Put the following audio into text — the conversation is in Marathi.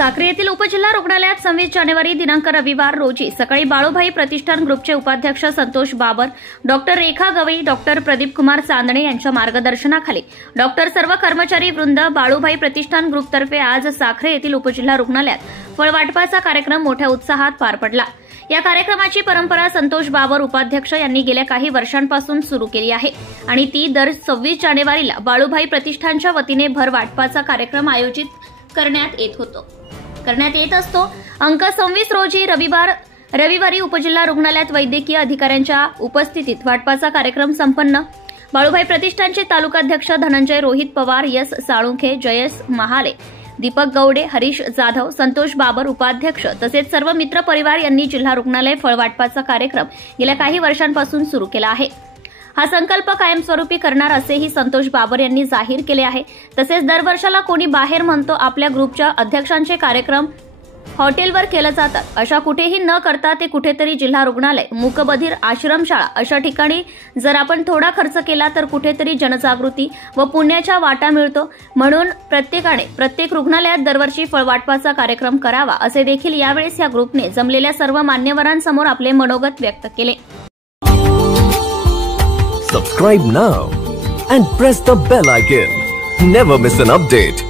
साक्री येथील उपजिल्हा रुग्णालयात 26 जानेवारी दिनांक रविवार रोजी सकाळी बाळूभाई प्रतिष्ठान ग्रुपचे उपाध्यक्ष संतोष बाबर, डॉक्टर रेखा गवई, डॉक्टर प्रदीप कुमार चांदणे यांच्या मार्गदर्शनाखाली डॉक्टर सर्व कर्मचारी वृंद बाळूभाई प्रतिष्ठान ग्रुपतर्फे आज साक्री येथील उपजिल्हा रुग्णालयात फळवाटपाचा कार्यक्रम मोठ्या उत्साहात पार पडला। या कार्यक्रमाची परंपरा संतोष बाबर उपाध्यक्ष यांनी गेल्या काही वर्षांपासून सुरू केली आहे आणि ती दर 26 जानेवारीला बाळूभाई प्रतिष्ठानच्या वतीने भरवाटपाचा कार्यक्रम आयोजित करण्यात येत असतो। अंक 26 रोजी रविवारी उपजिल्हा रुग्णालयात वैद्यकीय अधिकाऱ्यांच्या उपस्थितीत वाटपाचा कार्यक्रम संपन्न। बाळूभाई प्रतिष्ठानचे तालुकाध्यक्ष धनंजय रोहित पवार, यस साळुंखे, जयेश महाले, दीपक गौडे, हरीश जाधव, संतोष बाबर उपाध्यक्ष तसेच सर्व मित्र परिवार यांनी जिल्हा रुग्णालय फळवाटपाचा कार्यक्रम गेल्या काही वर्षांपासून सुरू केला आहे। हा संकल्प कायमस्वरूपी करणार असेही संतोष बाबर यांनी जाहीर केले आहे। तसेच दरवर्षाला कोणी बाहेर म्हणतो आपल्या ग्रुपच्या अध्यक्षांचे कार्यक्रम हॉटेलवर केले जातात, अशा कुठेही न करता ते कुठेतरी जिल्हा रुग्णालय, मूकबधीर आश्रमशाळा अशा ठिकाणी जर आपण थोडा खर्च केला तर कुठेतरी जनजागृती व पुण्याच्या वाटा मिळतो। म्हणून प्रत्येकाने प्रत्येक रुग्णालयात दरवर्षी फळवाटपाचा कार्यक्रम करावा असे देखील यावेळेस या ग्रुपने जमलेल्या सर्व मान्यवरांसमोर आपले मनोगत व्यक्त केले। Subscribe now and press the bell icon. Never miss an update.